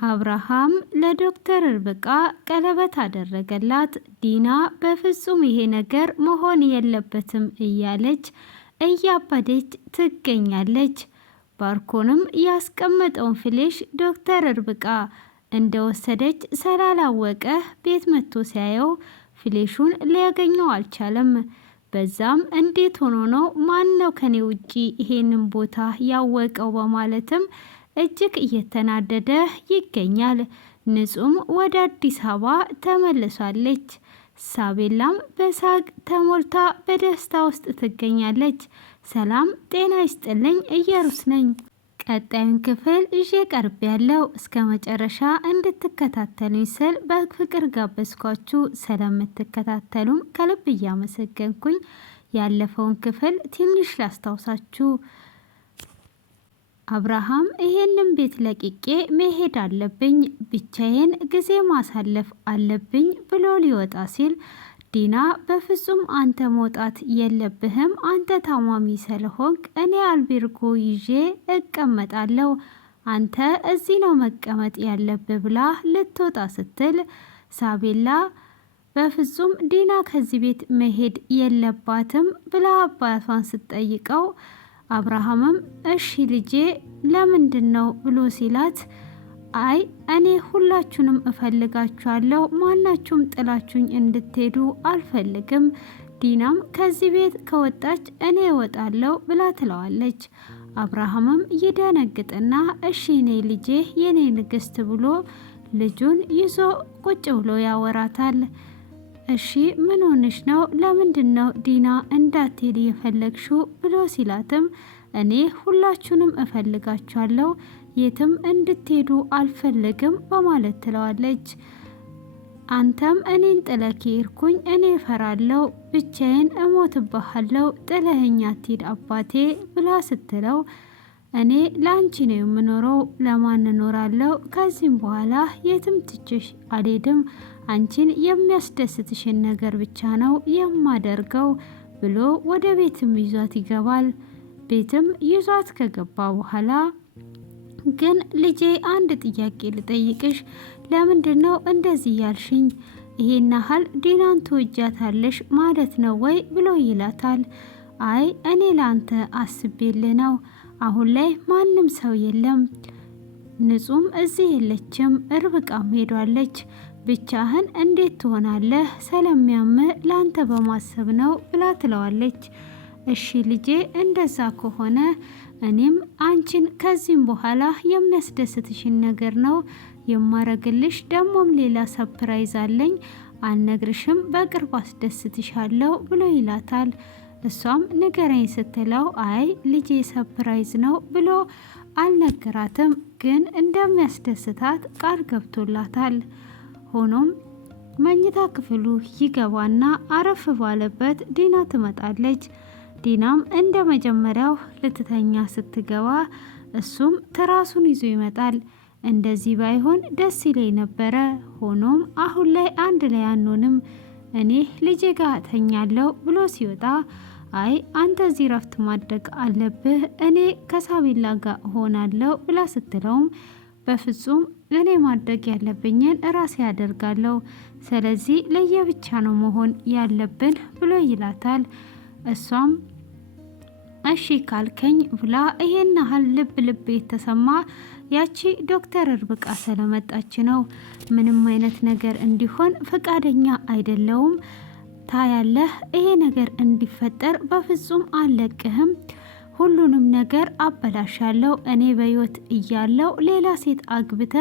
አብርሃም ለዶክተር ርብቃ ቀለበት አደረገላት። ዲና በፍጹም ይሄ ነገር መሆን የለበትም እያለች እያበደች ትገኛለች። ባርኮንም ያስቀመጠውን ፍሌሽ ዶክተር ርብቃ እንደወሰደች ስላላወቀ ቤት መጥቶ ሲያየው ፍሌሹን ሊያገኘው አልቻለም። በዛም እንዴት ሆኖ ነው ማነው ከኔ ውጪ ይሄንን ቦታ ያወቀው በማለትም እጅግ እየተናደደ ይገኛል። ንጹም ወደ አዲስ አበባ ተመልሳለች። ሳቤላም በሳቅ ተሞልታ በደስታ ውስጥ ትገኛለች። ሰላም ጤና ይስጥልኝ፣ እየሩስ ነኝ። ቀጣዩን ክፍል ይዤ ቀርብ ያለው እስከ መጨረሻ እንድትከታተሉኝ ስል በፍቅር ጋበዝኳችሁ። ስለምትከታተሉም ከልብ እያመሰገንኩኝ ያለፈውን ክፍል ትንሽ ላስታውሳችሁ። አብርሃም ይሄንን ቤት ለቅቄ መሄድ አለብኝ፣ ብቻዬን ጊዜ ማሳለፍ አለብኝ ብሎ ሊወጣ ሲል ዲና በፍጹም አንተ መውጣት የለብህም፣ አንተ ታማሚ ስለሆንክ እኔ አልቤርጎ ይዤ እቀመጣለሁ፣ አንተ እዚህ ነው መቀመጥ ያለብህ ብላ ልትወጣ ስትል ሳቤላ በፍጹም ዲና ከዚህ ቤት መሄድ የለባትም ብላ አባቷን ስትጠይቀው አብርሃምም እሺ ልጄ ለምንድን ነው ብሎ ሲላት አይ እኔ ሁላችሁንም እፈልጋችኋለሁ፣ ማናችሁም ጥላችሁኝ እንድትሄዱ አልፈልግም፣ ዲናም ከዚህ ቤት ከወጣች እኔ እወጣለሁ ብላ ትለዋለች። አብርሃምም ይደነግጥና እሺ እኔ ልጄ የኔ ንግስት ብሎ ልጁን ይዞ ቁጭ ብሎ ያወራታል። እሺ ምን ሆነሽ ነው? ለምንድን ነው ዲና እንዳትሄድ የፈለግሽው ብሎ ሲላትም እኔ ሁላችሁንም እፈልጋችኋለሁ፣ የትም እንድትሄዱ አልፈልግም በማለት ትለዋለች። አንተም እኔን ጥለህ ከሄድኩኝ እኔ እፈራለሁ፣ ብቻዬን እሞትብሃለሁ፣ ጥለኸኝ አትሂድ አባቴ ብላ ስትለው እኔ ለአንቺ ነው የምኖረው፣ ለማን እኖራለሁ? ከዚህም በኋላ የትም ትችሽ አልሄድም፣ አንቺን የሚያስደስትሽን ነገር ብቻ ነው የማደርገው ብሎ ወደ ቤትም ይዟት ይገባል። ቤትም ይዟት ከገባ በኋላ ግን ልጄ አንድ ጥያቄ ልጠይቅሽ፣ ለምንድን ነው እንደዚህ ያልሽኝ? ይሄን ያህል ዲናን ትወጃታለሽ ማለት ነው ወይ ብሎ ይላታል። አይ እኔ ላንተ አስቤልህ ነው፣ አሁን ላይ ማንም ሰው የለም፣ ንጹም እዚህ የለችም፣ ርብቃም ሄዷለች፣ ብቻህን እንዴት ትሆናለህ? ስለሚያም ላንተ በማሰብ ነው ብላ ትለዋለች። እሺ ልጄ እንደዛ ከሆነ እኔም አንቺን ከዚህም በኋላ የሚያስደስትሽን ነገር ነው የማረግልሽ፣ ደሞም ሌላ ሰፕራይዝ አለኝ፣ አልነግርሽም፣ በቅርብ አስደስትሻለሁ ብሎ ይላታል። እሷም ንገረኝ ስትለው አይ ልጄ ሰፕራይዝ ነው ብሎ አልነገራትም፣ ግን እንደሚያስደስታት ቃል ገብቶላታል። ሆኖም መኝታ ክፍሉ ይገባና አረፍ ባለበት ዲና ትመጣለች። ዲናም እንደ መጀመሪያው ልትተኛ ስትገባ እሱም ትራሱን ይዞ ይመጣል። እንደዚህ ባይሆን ደስ ይለኝ ነበረ፣ ሆኖም አሁን ላይ አንድ ላይ አንሆንም፣ እኔ ልጄ ጋር ተኛለሁ ብሎ ሲወጣ አይ አንተ እዚህ ረፍት ማድረግ አለብህ፣ እኔ ከሳቤላ ጋር እሆናለሁ ብላ ስትለውም በፍጹም እኔ ማድረግ ያለብኝን ራሴ ያደርጋለሁ፣ ስለዚህ ለየብቻ ነው መሆን ያለብን ብሎ ይላታል። እሷም እሺ ካልከኝ ብላ ይሄን ያህል ልብ የተሰማ ያቺ ዶክተር ርብቃ ስለመጣች ነው። ምንም አይነት ነገር እንዲሆን ፈቃደኛ አይደለውም። ታያለህ፣ ይሄ ነገር እንዲፈጠር በፍጹም አልለቅህም፣ ሁሉንም ነገር አበላሻለሁ፣ እኔ በህይወት እያለው ሌላ ሴት አግብተ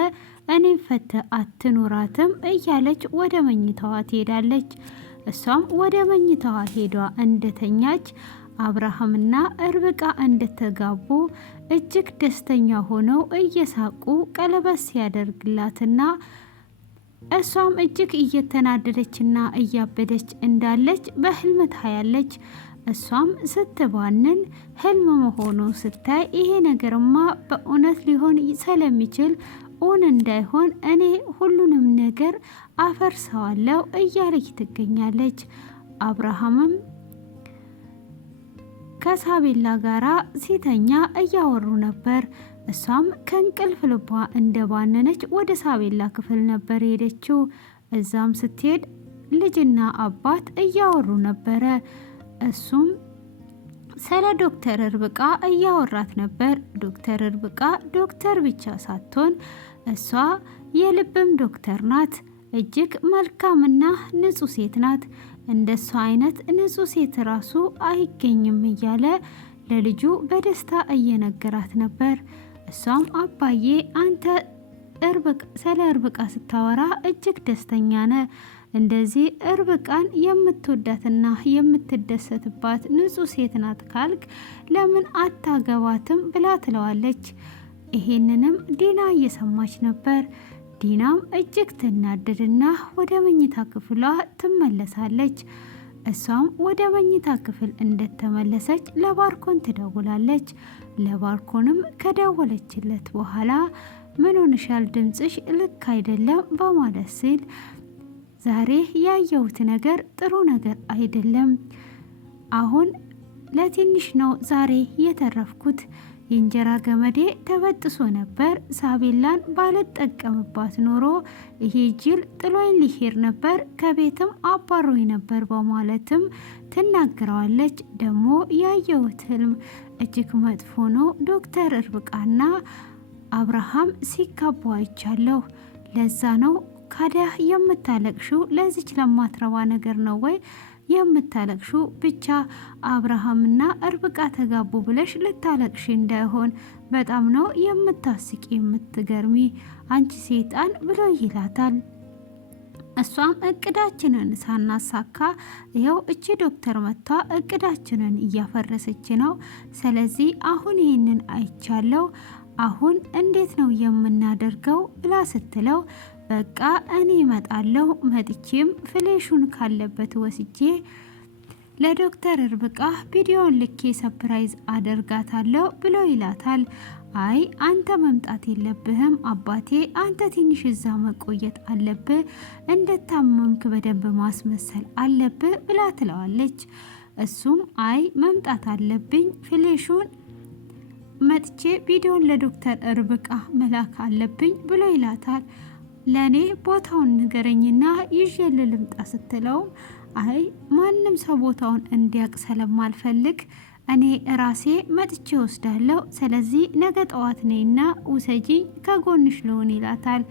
እኔም ፈተ አትኖራትም እያለች ወደ መኝታዋ ትሄዳለች። እሷም ወደ መኝታዋ ሄዷ እንደተኛች አብርሃምና ርብቃ እንደተጋቡ እጅግ ደስተኛ ሆነው እየሳቁ ቀለበት ሲያደርግላትና እሷም እጅግ እየተናደደችና እያበደች እንዳለች በህልም ታያለች። እሷም ስትባንን ህልም መሆኑ ስታይ ይሄ ነገርማ በእውነት ሊሆን ስለሚችል ኦን እንዳይሆን እኔ ሁሉንም ነገር አፈርሰዋለሁ እያለች ትገኛለች። አብርሃምም ከሳቤላ ጋራ ሲተኛ እያወሩ ነበር። እሷም ከእንቅልፍ ልቧ እንደባነነች ወደ ሳቤላ ክፍል ነበር ሄደችው። እዛም ስትሄድ ልጅና አባት እያወሩ ነበረ። እሱም ስለ ዶክተር ርብቃ እያወራት ነበር። ዶክተር ርብቃ ዶክተር ብቻ ሳትሆን እሷ የልብም ዶክተር ናት። እጅግ መልካምና ንጹህ ሴት ናት። እንደሷ አይነት ንጹህ ሴት ራሱ አይገኝም እያለ ለልጁ በደስታ እየነገራት ነበር። እሷም አባዬ አንተ ስለ ርብቃ ስታወራ እጅግ ደስተኛ ነ፣ እንደዚህ ርብቃን የምትወዳትና የምትደሰትባት ንጹህ ሴት ናት ካልክ ለምን አታገባትም ብላ ትለዋለች። ይሄንንም ዲና እየሰማች ነበር። ዲናም እጅግ ትናደድና ወደ መኝታ ክፍሏ ትመለሳለች። እሷም ወደ መኝታ ክፍል እንደተመለሰች ለባርኮን ትደውላለች። ለባርኮንም ከደወለችለት በኋላ ምን ሆነሻል? ድምፅሽ ልክ አይደለም በማለት ሲል ዛሬ ያየሁት ነገር ጥሩ ነገር አይደለም። አሁን ለትንሽ ነው ዛሬ የተረፍኩት። የእንጀራ ገመዴ ተበጥሶ ነበር። ሳቤላን ባልጠቀምባት ኖሮ ይሄ ጅል ጥሎኝ ሊሄድ ነበር፣ ከቤትም አባሮኝ ነበር በማለትም ትናገረዋለች። ደግሞ ያየሁት ህልም እጅግ መጥፎ ነው። ዶክተር ርብቃና አብርሃም ሲጋቡ አይቻለሁ። ለዛ ነው ካዲያ የምታለቅሹ? ለዚች ለማትረባ ነገር ነው ወይ የምታለቅሹ? ብቻ አብርሃምና ርብቃ ተጋቡ ብለሽ ልታለቅሽ እንዳይሆን፣ በጣም ነው የምታስቂ የምትገርሚ አንቺ ሴጣን ብሎ ይላታል። እሷም እቅዳችንን ሳናሳካ ይኸው እቺ ዶክተር መጥቷ እቅዳችንን እያፈረሰች ነው። ስለዚህ አሁን ይህንን አይቻለው፣ አሁን እንዴት ነው የምናደርገው ብላ ስትለው በቃ እኔ እመጣለሁ፣ መጥቼም ፍሌሹን ካለበት ወስጄ ለዶክተር ርብቃ ቪዲዮን ልኬ ሰፕራይዝ አደርጋታለሁ ብሎ ይላታል። አይ አንተ መምጣት የለብህም አባቴ፣ አንተ ትንሽ እዛ መቆየት አለብህ፣ እንደታመምክ በደንብ ማስመሰል አለብህ ብላ ትለዋለች። እሱም አይ መምጣት አለብኝ፣ ፍሌሹን መጥቼ ቪዲዮን ለዶክተር ርብቃ መላክ አለብኝ ብሎ ይላታል። ለኔ ቦታውን ንገረኝና ይዤ ልምጣ ስትለው አይ ማንም ሰው ቦታውን እንዲያቅ ስለማልፈልግ እኔ ራሴ መጥቼ ወስዳለሁ። ስለዚህ ነገ ጠዋት ነይና ውሰጂኝ፣ ከጎንሽ ልሆን ይላታል።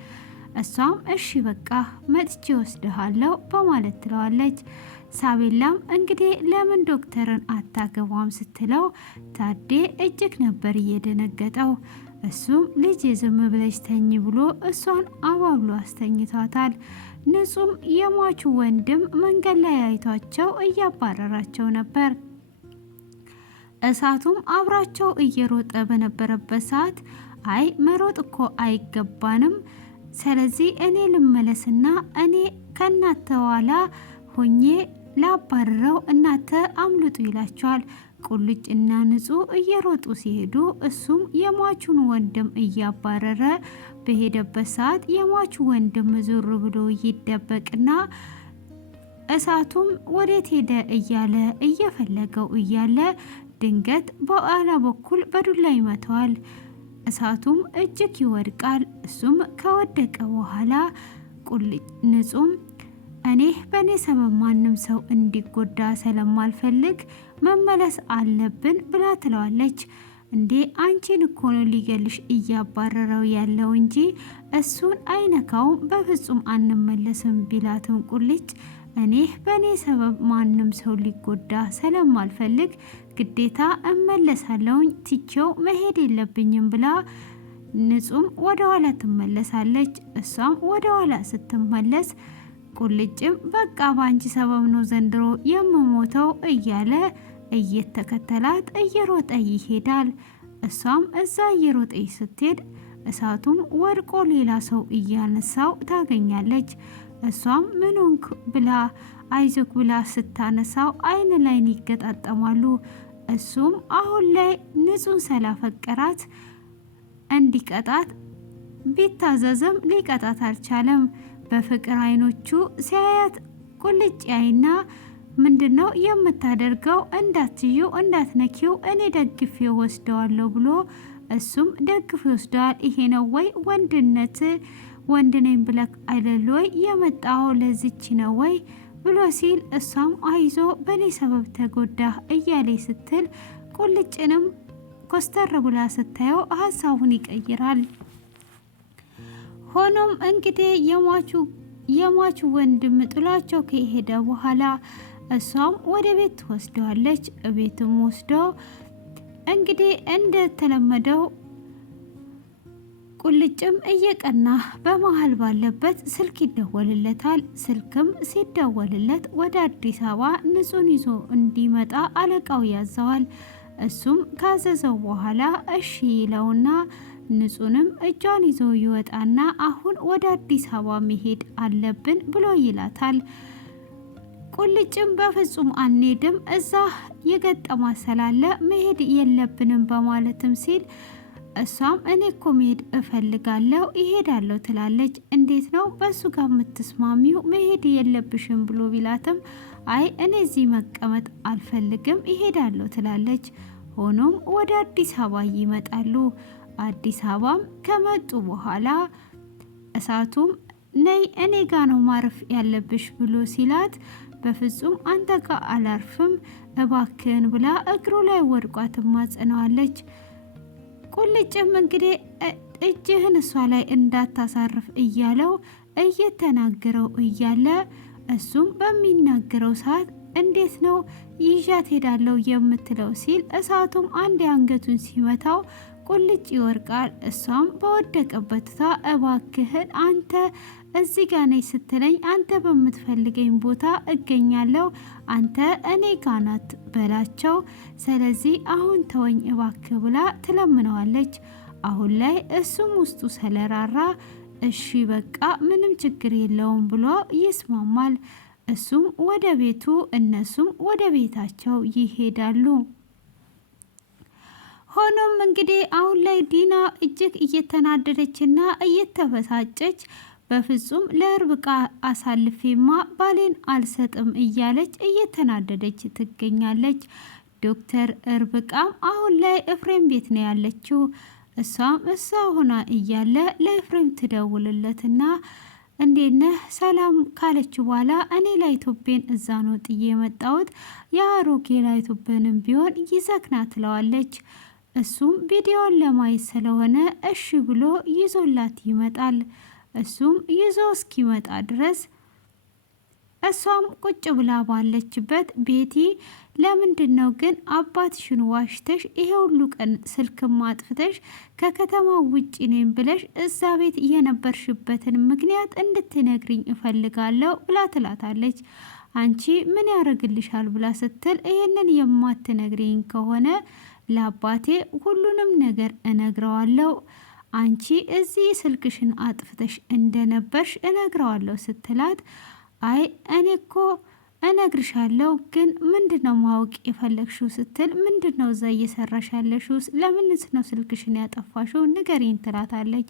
እሷም እሺ በቃ መጥቼ ወስድሃለሁ በማለት ትለዋለች። ሳቤላም እንግዲህ ለምን ዶክተርን አታገቧም ስትለው ታዴ እጅግ ነበር እየደነገጠው። እሱም ልጅ ዝም ብለሽ ተኝ ብሎ እሷን አባብሎ አስተኝቷታል። ንጹም የሟቹ ወንድም መንገድ ላይ አይቷቸው እያባረራቸው ነበር። እሳቱም አብራቸው እየሮጠ በነበረበት ሰዓት አይ መሮጥ እኮ አይገባንም፣ ስለዚህ እኔ ልመለስና እኔ ከእናተ ኋላ ሆኜ ላባረረው፣ እናተ አምልጡ ይላቸዋል። ቁልጭ እና ንጹህ እየሮጡ ሲሄዱ እሱም የሟቹን ወንድም እያባረረ በሄደበት ሰዓት የሟቹ ወንድም ዞር ብሎ ይደበቅና እሳቱም ወዴት ሄደ እያለ እየፈለገው እያለ ድንገት በኋላ በኩል በዱላ ይመተዋል። እሳቱም እጅግ ይወድቃል። እሱም ከወደቀ በኋላ ቁልጭ ንጹም እኔ በእኔ ሰበብ ማንም ሰው እንዲጎዳ ስለማልፈልግ መመለስ አለብን ብላ ትለዋለች። እንዴ አንቺን እኮ ነው ሊገልሽ እያባረረው ያለው እንጂ እሱን አይነካውም፣ በፍጹም አንመለስም ቢላትም ቁልጭ እኔ በእኔ ሰበብ ማንም ሰው ሊጎዳ ስለማልፈልግ ግዴታ እመለሳለሁኝ፣ ትቼው መሄድ የለብኝም ብላ ንጹም ወደ ኋላ ትመለሳለች። እሷም ወደ ኋላ ስትመለስ ቁልጭም በቃ ባንቺ ሰበብ ነው ዘንድሮ የምሞተው እያለ እየተከተላት እየሮጠ ይሄዳል። እሷም እዛ እየሮጠች ስትሄድ እሳቱም ወድቆ ሌላ ሰው እያነሳው ታገኛለች። እሷም ምንንክ ብላ አይዞክ ብላ ስታነሳው አይን ላይን ይገጣጠማሉ። እሱም አሁን ላይ ንጹህ ስላፈቀራት እንዲቀጣት ቢታዘዝም ሊቀጣት አልቻለም። በፍቅር አይኖቹ ሲያያት ቁልጭ ያይና ምንድነው የምታደርገው? እንዳትዩ እንዳትነኪው፣ እኔ ደግፌ ወስደዋለሁ ብሎ እሱም ደግፎ ይወስደዋል። ይሄ ነው ወይ ወንድነት? ወንድ ነኝ ብለክ አይደል ወይ የመጣው? ለዚች ነው ወይ ብሎ ሲል እሷም አይዞ በእኔ ሰበብ ተጎዳ እያለ ስትል ቁልጭንም ኮስተር ብላ ስታየው ሀሳቡን ይቀይራል። ሆኖም እንግዲህ የሟቹ ወንድም ጥሏቸው ከሄደ በኋላ እሷም ወደ ቤት ትወስደዋለች። ቤትም ወስዶ እንግዲህ እንደተለመደው ቁልጭም እየቀና በመሀል ባለበት ስልክ ይደወልለታል። ስልክም ሲደወልለት ወደ አዲስ አበባ ንጹን ይዞ እንዲመጣ አለቃው ያዘዋል። እሱም ካዘዘው በኋላ እሺ ይለውና ንጹንም እጇን ይዞ ይወጣና አሁን ወደ አዲስ አበባ መሄድ አለብን ብሎ ይላታል። ቁልጭም በፍጹም አንሄድም፣ እዛ የገጠማ ስላለ መሄድ የለብንም በማለትም ሲል እሷም እኔ እኮ መሄድ እፈልጋለሁ ይሄዳለሁ ትላለች። እንዴት ነው በሱ ጋር የምትስማሚው? መሄድ የለብሽም ብሎ ቢላትም አይ እኔ እዚህ መቀመጥ አልፈልግም ይሄዳለሁ ትላለች። ሆኖም ወደ አዲስ አበባ ይመጣሉ። አዲስ አበባም ከመጡ በኋላ እሳቱም ነይ እኔ ጋ ነው ማረፍ ያለብሽ ብሎ ሲላት በፍጹም አንተ ጋ አላርፍም እባክህን ብላ እግሩ ላይ ወድቋ ትማጽነዋለች። ቁልጭም እንግዲህ እጅህን እሷ ላይ እንዳታሳርፍ እያለው እየተናገረው እያለ እሱም በሚናገረው ሰዓት እንዴት ነው ይዣት ሄዳለው የምትለው ሲል እሳቱም አንድ አንገቱን ሲመታው ቁልጭ ይወርቃል። እሷም በወደቀበት እባክህን አንተ እዚህ ጋ ነኝ ስትለኝ አንተ በምትፈልገኝ ቦታ እገኛለሁ፣ አንተ እኔ ጋ ናት በላቸው፣ ስለዚህ አሁን ተወኝ እባክህ ብላ ትለምነዋለች። አሁን ላይ እሱም ውስጡ ስለራራ እሺ በቃ ምንም ችግር የለውም ብሎ ይስማማል። እሱም ወደ ቤቱ እነሱም ወደ ቤታቸው ይሄዳሉ። ሆኖም እንግዲህ አሁን ላይ ዲና እጅግ እየተናደደችና እየተበሳጨች በፍጹም ለርብቃ አሳልፌማ ባሌን አልሰጥም እያለች እየተናደደች ትገኛለች። ዶክተር ርብቃም አሁን ላይ ኤፍሬም ቤት ነው ያለችው። እሷም እሷ ሆና እያለ ለኤፍሬም ትደውልለትና እንዴት ነህ ሰላም ካለችው በኋላ እኔ ላይቶቤን እዛ ነው ጥዬ የመጣሁት የአሮጌ ላይቶቤንም ቢሆን ይዘክና ትለዋለች። እሱም ቪዲዮን ለማየት ስለሆነ እሺ ብሎ ይዞላት ይመጣል። እሱም ይዞ እስኪመጣ ድረስ እሷም ቁጭ ብላ ባለችበት ቤቲ ለምንድን ነው ግን አባትሽን ዋሽተሽ ይሄ ሁሉ ቀን ስልክም አጥፍተሽ ከከተማው ውጭ ነኝ ብለሽ እዛ ቤት የነበርሽበትን ምክንያት እንድትነግሪኝ እፈልጋለሁ ብላ ትላታለች። አንቺ ምን ያደርግልሻል ብላ ስትል ይሄንን የማትነግሪኝ ከሆነ ለአባቴ ሁሉንም ነገር እነግረዋለሁ፣ አንቺ እዚህ ስልክሽን አጥፍተሽ እንደነበርሽ እነግረዋለሁ ስትላት አይ እኔ እኮ እነግርሻለሁ ግን ምንድነው ማወቅ የፈለግሽው ስትል ምንድነው እዛ እየሰራሽ ያለሽው? ለምንስ ነው ስልክሽን ያጠፋሽው? ንገሪኝ ትላታለች።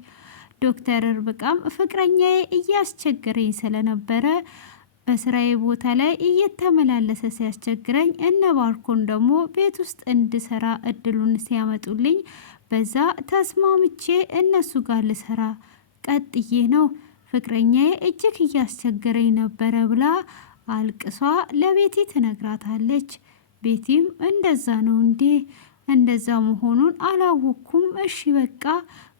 ዶክተር ርብቃም ፍቅረኛዬ እያስቸገረኝ ስለነበረ በስራዬ ቦታ ላይ እየተመላለሰ ሲያስቸግረኝ እነ ባርኮን ደግሞ ቤት ውስጥ እንድሰራ እድሉን ሲያመጡልኝ በዛ ተስማምቼ እነሱ ጋር ልሰራ ቀጥዬ ነው። ፍቅረኛዬ እጅግ እያስቸገረኝ ነበረ ብላ አልቅሷ ለቤቲ ትነግራታለች። ቤቲም እንደዛ ነው እንዴ? እንደዛ መሆኑን አላወኩም፣ እሺ በቃ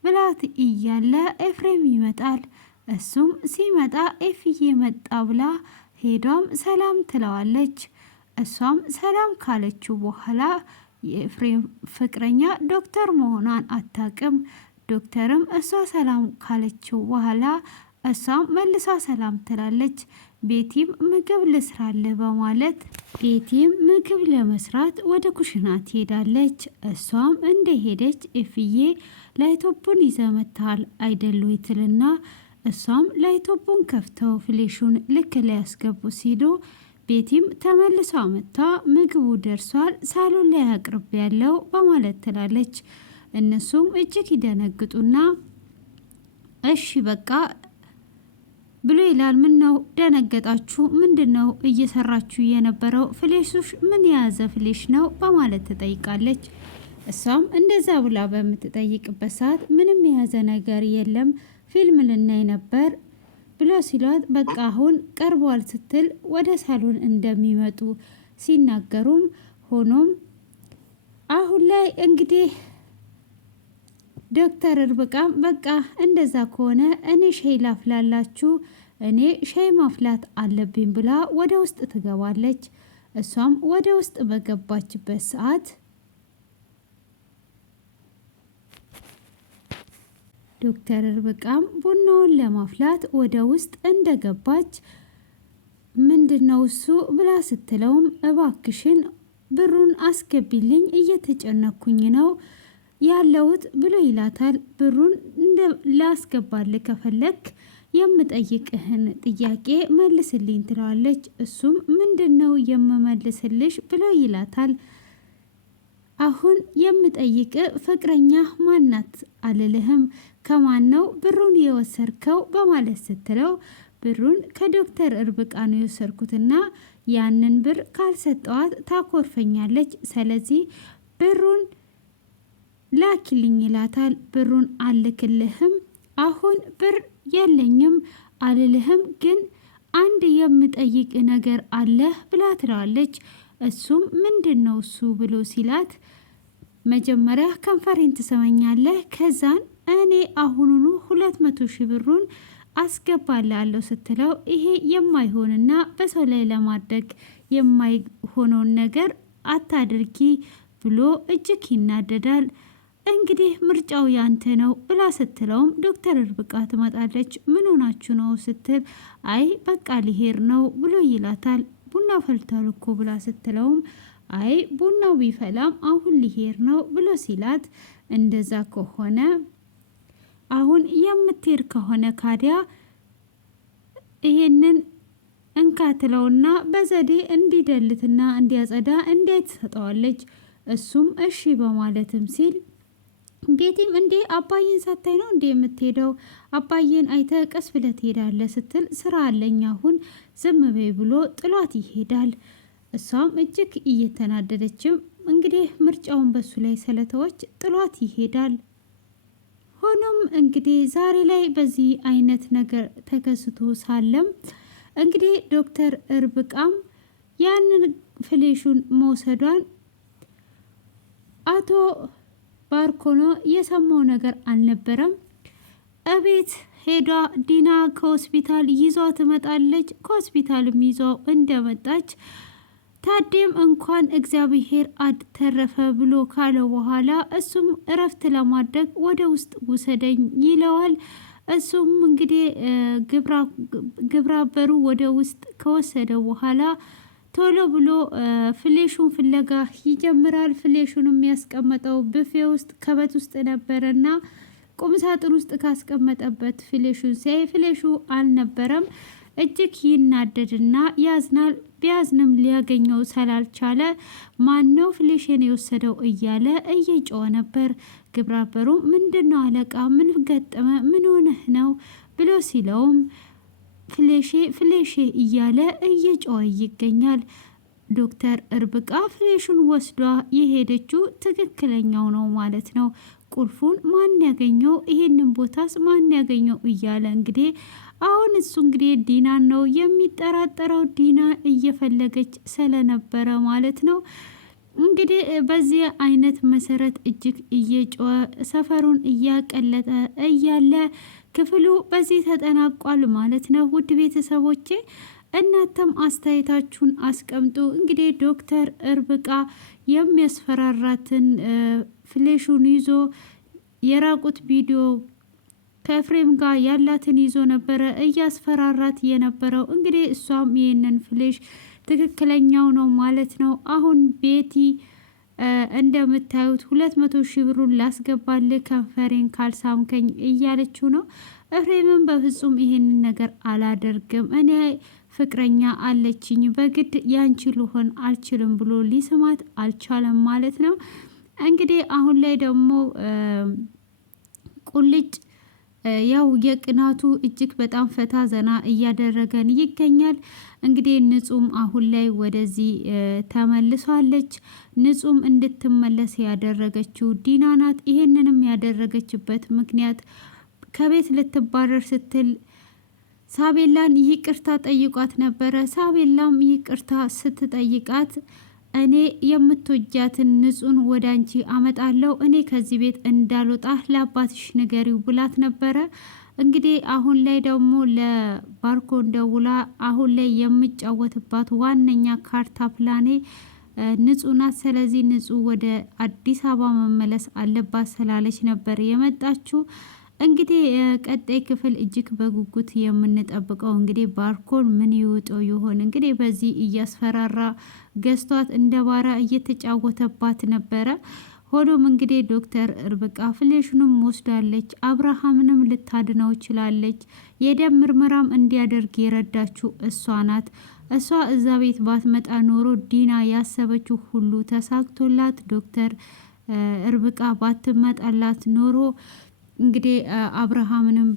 ብላት እያለ ኤፍሬም ይመጣል። እሱም ሲመጣ ኤፍዬ መጣ ብላ ሄዷም ሰላም ትለዋለች። እሷም ሰላም ካለችው በኋላ የኤፍሬም ፍቅረኛ ዶክተር መሆኗን አታቅም። ዶክተርም እሷ ሰላም ካለችው በኋላ እሷም መልሳ ሰላም ትላለች። ቤቲም ምግብ ልስራልህ በማለት ቤቲም ምግብ ለመስራት ወደ ኩሽና ትሄዳለች። እሷም እንደሄደች ኤፍዬ ላይቶፑን ይዘመታል አይደሉ ትልና እሷም ላይቶፑን ከፍተው ፍሌሹን ልክ ላይ ያስገቡ ሲሉ ቤቲም ተመልሷ መጥታ ምግቡ ደርሷል ሳሎን ላይ አቅርብ ያለው በማለት ትላለች። እነሱም እጅግ ይደነግጡና እሺ በቃ ብሎ ይላል። ምን ነው ደነገጣችሁ? ምንድን ነው እየሰራችሁ የነበረው? ፍሌሹሽ ምን የያዘ ፍሌሽ ነው በማለት ትጠይቃለች። እሷም እንደዛ ብላ በምትጠይቅበት ሰዓት ምንም የያዘ ነገር የለም ፊልም ልናይ ነበር ብሎ ሲሏት በቃ አሁን ቀርቧል ስትል ወደ ሳሎን እንደሚመጡ ሲናገሩም ሆኖም አሁን ላይ እንግዲህ ዶክተር ርብቃም በቃ እንደዛ ከሆነ እኔ ሻይ ላፍላላችሁ፣ እኔ ሻይ ማፍላት አለብኝ ብላ ወደ ውስጥ ትገባለች። እሷም ወደ ውስጥ በገባችበት ሰዓት ዶክተር ርብቃም ቡናውን ለማፍላት ወደ ውስጥ እንደገባች ምንድነው እሱ ብላ ስትለውም እባክሽን ብሩን አስገቢልኝ እየተጨነኩኝ ነው ያለውት ብሎ ይላታል። ብሩን ላስገባል ከፈለክ የምጠይቅህን ጥያቄ መልስልኝ ትለዋለች። እሱም ምንድነው የምመልስልሽ ብሎ ይላታል። አሁን የምጠይቅ ፍቅረኛ ማናት አልልህም፣ ከማን ነው ብሩን የወሰድከው በማለት ስትለው ብሩን ከዶክተር ርብቃ ነው የወሰድኩትና ያንን ብር ካልሰጠዋት ታኮርፈኛለች፣ ስለዚህ ብሩን ላኪልኝ ይላታል። ብሩን አልክልህም፣ አሁን ብር የለኝም አልልህም፣ ግን አንድ የምጠይቅ ነገር አለህ ብላ ትለዋለች። እሱም ምንድን ነው እሱ ብሎ ሲላት መጀመሪያ ከንፈሬን ትሰመኛለህ፣ ከዛን እኔ አሁኑኑ 200,000 ብሩን አስገባላለሁ ስትለው ይሄ የማይሆንና በሰው ላይ ለማድረግ የማይሆነውን ነገር አታድርጊ ብሎ እጅግ ይናደዳል። እንግዲህ ምርጫው ያንተ ነው ብላ ስትለውም ዶክተር ርብቃ ትመጣለች። ምን ሆናችሁ ነው ስትል አይ በቃ ሊሄድ ነው ብሎ ይላታል። ቡና ፈልቷል እኮ ብላ ስትለውም አይ ቡናው ቢፈላም አሁን ሊሄድ ነው ብሎ ሲላት እንደዛ ከሆነ አሁን የምትሄድ ከሆነ ካዲያ ይሄንን እንካትለውና በዘዴ እንዲደልትና እንዲያጸዳ እንዴት ትሰጠዋለች። እሱም እሺ በማለትም ሲል ቤቲም እንዴ አባዬን ሳታይ ነው እንዴ የምትሄደው? አባዬን አይተ ቀስ ብለህ ትሄዳለህ ስትል ስራ አለኝ አሁን ዝም በይ ብሎ ጥሏት ይሄዳል። እሷም እጅግ እየተናደደችም እንግዲህ ምርጫውን በሱ ላይ ስለተወች ጥሏት ይሄዳል። ሆኖም እንግዲህ ዛሬ ላይ በዚህ አይነት ነገር ተከስቶ ሳለም እንግዲህ ዶክተር ርብቃም ያንን ፍሌሹን መውሰዷን አቶ ባርኮኖ የሰማው ነገር አልነበረም። እቤት ሄዷ ዲና ከሆስፒታል ይዟ ትመጣለች። ከሆስፒታልም ይዞ እንደመጣች ታዴም እንኳን እግዚአብሔር አተረፈ ብሎ ካለው በኋላ እሱም እረፍት ለማድረግ ወደ ውስጥ ውሰደኝ ይለዋል። እሱም እንግዲህ ግብረአበሩ ወደ ውስጥ ከወሰደው በኋላ ቶሎ ብሎ ፍሌሹን ፍለጋ ይጀምራል። ፍሌሹን የሚያስቀመጠው ብፌ ውስጥ ከበት ውስጥ ነበረና ቁምሳጥን ውስጥ ካስቀመጠበት ፍሌሹን ሲያይ ፍሌሹ አልነበረም። እጅግ ይናደድና ያዝናል። ቢያዝንም ሊያገኘው ስላልቻለ ማነው ፍሌሽን የወሰደው እያለ እየጮኸ ነበር። ግብረአበሩ ምንድነው አለቃ ምን ገጠመ ምን ሆነህ ነው ብሎ ሲለውም ፍሌሼ እያለ እየጮኸ ይገኛል። ዶክተር ርብቃ ፍሌሹን ወስዷ የሄደችው ትክክለኛው ነው ማለት ነው። ቁልፉን ማን ያገኘው ይሄንን ቦታስ ማን ያገኘው እያለ እንግዲህ አሁን እሱ እንግዲህ ዲናን ነው የሚጠራጠረው። ዲና እየፈለገች ስለነበረ ማለት ነው። እንግዲህ በዚህ አይነት መሰረት እጅግ እየጮኸ ሰፈሩን እያቀለጠ እያለ ክፍሉ በዚህ ተጠናቋል ማለት ነው። ውድ ቤተሰቦቼ እናንተም አስተያየታችሁን አስቀምጡ። እንግዲህ ዶክተር ርብቃ የሚያስፈራራትን ፍሌሹን ይዞ የራቁት ቪዲዮ ከፍሬም ጋር ያላትን ይዞ ነበረ እያስፈራራት የነበረው። እንግዲህ እሷም ይህንን ፍሌሽ ትክክለኛው ነው ማለት ነው። አሁን ቤቲ እንደምታዩት 200,000 ብሩን ላስገባልህ ከንፈሬን ካልሳምከኝ እያለችው ነው። ኤፍሬምም በፍጹም ይሄንን ነገር አላደርግም፣ እኔ ፍቅረኛ አለችኝ፣ በግድ ያንቺ ልሆን አልችልም ብሎ ሊስማት አልቻለም ማለት ነው። እንግዲህ አሁን ላይ ደግሞ ቁልጭ ያው የቅናቱ እጅግ በጣም ፈታ ዘና እያደረገን ይገኛል። እንግዲህ ንጹም አሁን ላይ ወደዚህ ተመልሷለች። ንጹም እንድትመለስ ያደረገችው ዲና ናት። ይሄንንም ያደረገችበት ምክንያት ከቤት ልትባረር ስትል ሳቤላን ይቅርታ ጠይቋት ነበረ። ሳቤላም ይቅርታ ስትጠይቃት እኔ የምትወጃትን ንጹን ወደ አንቺ አመጣለሁ፣ እኔ ከዚህ ቤት እንዳልወጣ ለአባትሽ ንገሪው ብላት ነበረ። እንግዲህ አሁን ላይ ደግሞ ለባርኮን ደውላ አሁን ላይ የምጫወትባት ዋነኛ ካርታ ፕላኔ ንጹህ ናት። ስለዚህ ንጹህ ወደ አዲስ አበባ መመለስ አለባት ስላለች ነበር የመጣችው። እንግዲህ ቀጣይ ክፍል እጅግ በጉጉት የምንጠብቀው እንግዲህ ባርኮን ምን ይውጠው ይሆን? እንግዲህ በዚህ እያስፈራራ ገዝቷት እንደ ባራ እየተጫወተባት ነበረ። ሆኖም እንግዲህ ዶክተር ርብቃ ፍሌሽኑም ወስዳለች። አብርሃምንም ልታድነው ችላለች። የደም ምርመራም እንዲያደርግ የረዳችው እሷ ናት። እሷ እዛ ቤት ባትመጣ ኖሮ ዲና ያሰበችው ሁሉ ተሳክቶላት ዶክተር ርብቃ ባትመጣላት ኖሮ እንግዲህ አብርሃምንም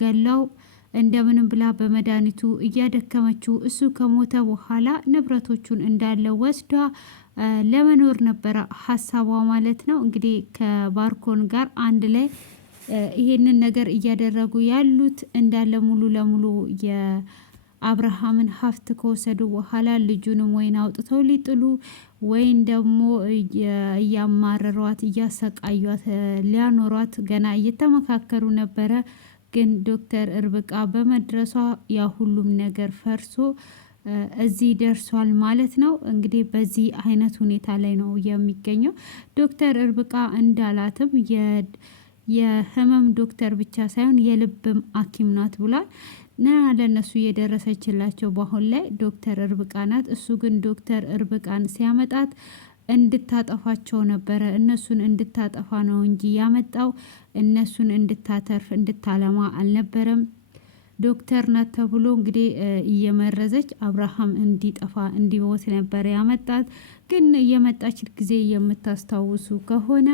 ገላው እንደምንም ብላ በመድኃኒቱ እያደከመችው እሱ ከሞተ በኋላ ንብረቶቹን እንዳለ ወስዳ ለመኖር ነበረ ሀሳቧ ማለት ነው። እንግዲህ ከባርኮን ጋር አንድ ላይ ይሄንን ነገር እያደረጉ ያሉት እንዳለ ሙሉ ለሙሉ የአብርሃምን ሀብት ከወሰዱ በኋላ ልጁንም ወይን አውጥተው ሊጥሉ ወይም ደግሞ እያማረሯት እያሰቃዩት ሊያኖሯት ገና እየተመካከሩ ነበረ። ግን ዶክተር ርብቃ በመድረሷ ያ ሁሉም ነገር ፈርሶ እዚህ ደርሷል ማለት ነው። እንግዲህ በዚህ አይነት ሁኔታ ላይ ነው የሚገኘው። ዶክተር ርብቃ እንዳላትም የህመም ዶክተር ብቻ ሳይሆን የልብም ሐኪም ናት ብሏል። ና ለነሱ የደረሰችላቸው በአሁን ላይ ዶክተር ርብቃ ናት። እሱ ግን ዶክተር ርብቃን ሲያመጣት እንድታጠፋቸው ነበረ። እነሱን እንድታጠፋ ነው እንጂ ያመጣው እነሱን እንድታተርፍ እንድታለማ አልነበረም። ዶክተር ናት ተብሎ እንግዲህ እየመረዘች አብርሃም እንዲጠፋ እንዲሞት ነበረ ያመጣት። ግን የመጣች ጊዜ የምታስታውሱ ከሆነ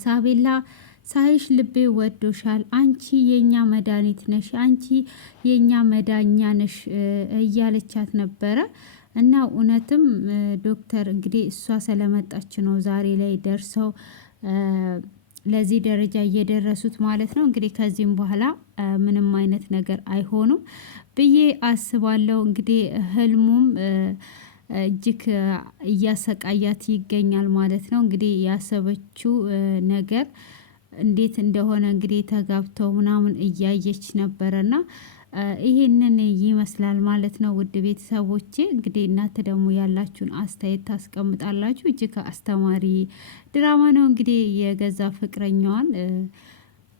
ሳቤላ ሳይሽ ልቤ ወዶሻል፣ አንቺ የኛ መድኃኒት ነሽ፣ አንቺ የኛ መዳኛ ነሽ እያለቻት ነበረ። እና እውነትም ዶክተር እንግዲህ እሷ ስለመጣች ነው ዛሬ ላይ ደርሰው ለዚህ ደረጃ እየደረሱት ማለት ነው። እንግዲህ ከዚህም በኋላ ምንም አይነት ነገር አይሆኑም ብዬ አስባለሁ። እንግዲህ ህልሙም እጅግ እያሰቃያት ይገኛል ማለት ነው። እንግዲህ ያሰበችው ነገር እንዴት እንደሆነ እንግዲህ ተጋብተው ምናምን እያየች ነበረና ይሄንን ይመስላል ማለት ነው። ውድ ቤተሰቦቼ እንግዲህ እናንተ ደግሞ ያላችሁን አስተያየት ታስቀምጣላችሁ። እጅግ አስተማሪ ድራማ ነው። እንግዲህ የገዛ ፍቅረኛዋን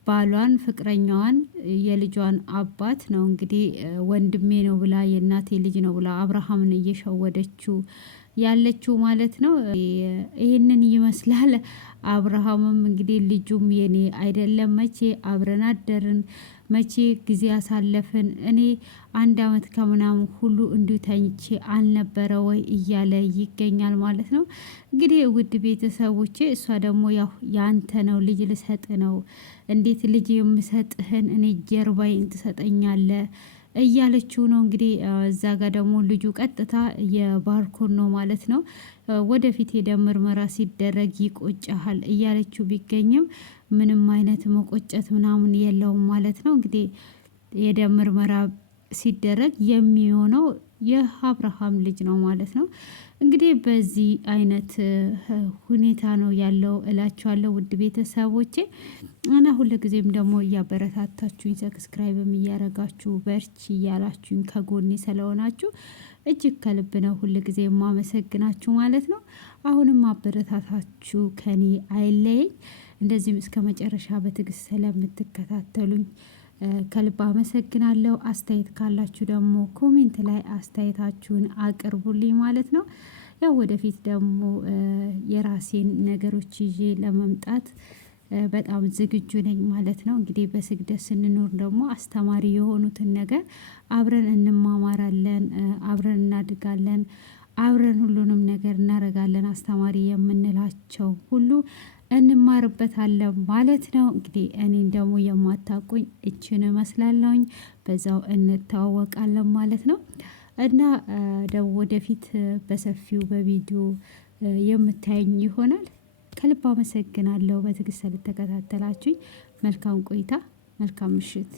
ባሏን ፍቅረኛዋን የልጇን አባት ነው እንግዲህ ወንድሜ ነው ብላ የእናቴ ልጅ ነው ብላ አብርሃምን እየሸወደችው ያለችው ማለት ነው። ይህንን ይመስላል። አብርሃምም እንግዲህ ልጁም የኔ አይደለም፣ መቼ አብረን አደርን፣ መቼ ጊዜ አሳለፍን፣ እኔ 1 አመት ከምናምን ሁሉ እንዲሁ ተኝቼ አልነበረ ወይ እያለ ይገኛል ማለት ነው። እንግዲህ ውድ ቤተሰቦቼ እሷ ደግሞ ያው ያንተ ነው ልጅ ልሰጥ ነው፣ እንዴት ልጅ የምሰጥህን እኔ ጀርባዬን ትሰጠኛለ እያለችው ነው። እንግዲህ እዛ ጋር ደግሞ ልጁ ቀጥታ የባርኮን ነው ማለት ነው። ወደፊት የደም ምርመራ ሲደረግ ይቆጨሃል እያለችው ቢገኝም ምንም አይነት መቆጨት ምናምን የለውም ማለት ነው። እንግዲህ የደም ምርመራ ሲደረግ የሚሆነው የአብርሃም ልጅ ነው ማለት ነው። እንግዲህ በዚህ አይነት ሁኔታ ነው ያለው እላችኋለሁ ውድ ቤተሰቦቼ። እና ሁልጊዜም ደግሞ እያበረታታችሁኝ ሰብስክራይብም እያረጋችሁ በርቺ እያላችሁኝ ከጎኔ ስለሆናችሁ እጅግ ከልብ ነው ሁልጊዜ የማመሰግናችሁ ማለት ነው። አሁንም አበረታታችሁ ከኔ አይለየኝ። እንደዚህም እስከ መጨረሻ በትዕግስት ስለምትከታተሉኝ ከልብ አመሰግናለሁ። አስተያየት ካላችሁ ደግሞ ኮሜንት ላይ አስተያየታችሁን አቅርቡልኝ ማለት ነው። ያው ወደፊት ደግሞ የራሴን ነገሮች ይዤ ለመምጣት በጣም ዝግጁ ነኝ ማለት ነው። እንግዲህ በስግደት ስንኖር ደግሞ አስተማሪ የሆኑትን ነገር አብረን እንማማራለን፣ አብረን እናድጋለን፣ አብረን ሁሉንም ነገር እናረጋለን። አስተማሪ የምንላቸው ሁሉ እንማርበታለን ማለት ነው። እንግዲህ እኔን ደግሞ የማታውቁኝ እችን እመስላለሁኝ፣ በዛው እንተዋወቃለን ማለት ነው። እና ደግሞ ወደፊት በሰፊው በቪዲዮ የምታየኝ ይሆናል። ከልብ አመሰግናለሁ በትዕግስት ስለተከታተላችሁኝ። መልካም ቆይታ፣ መልካም ምሽት።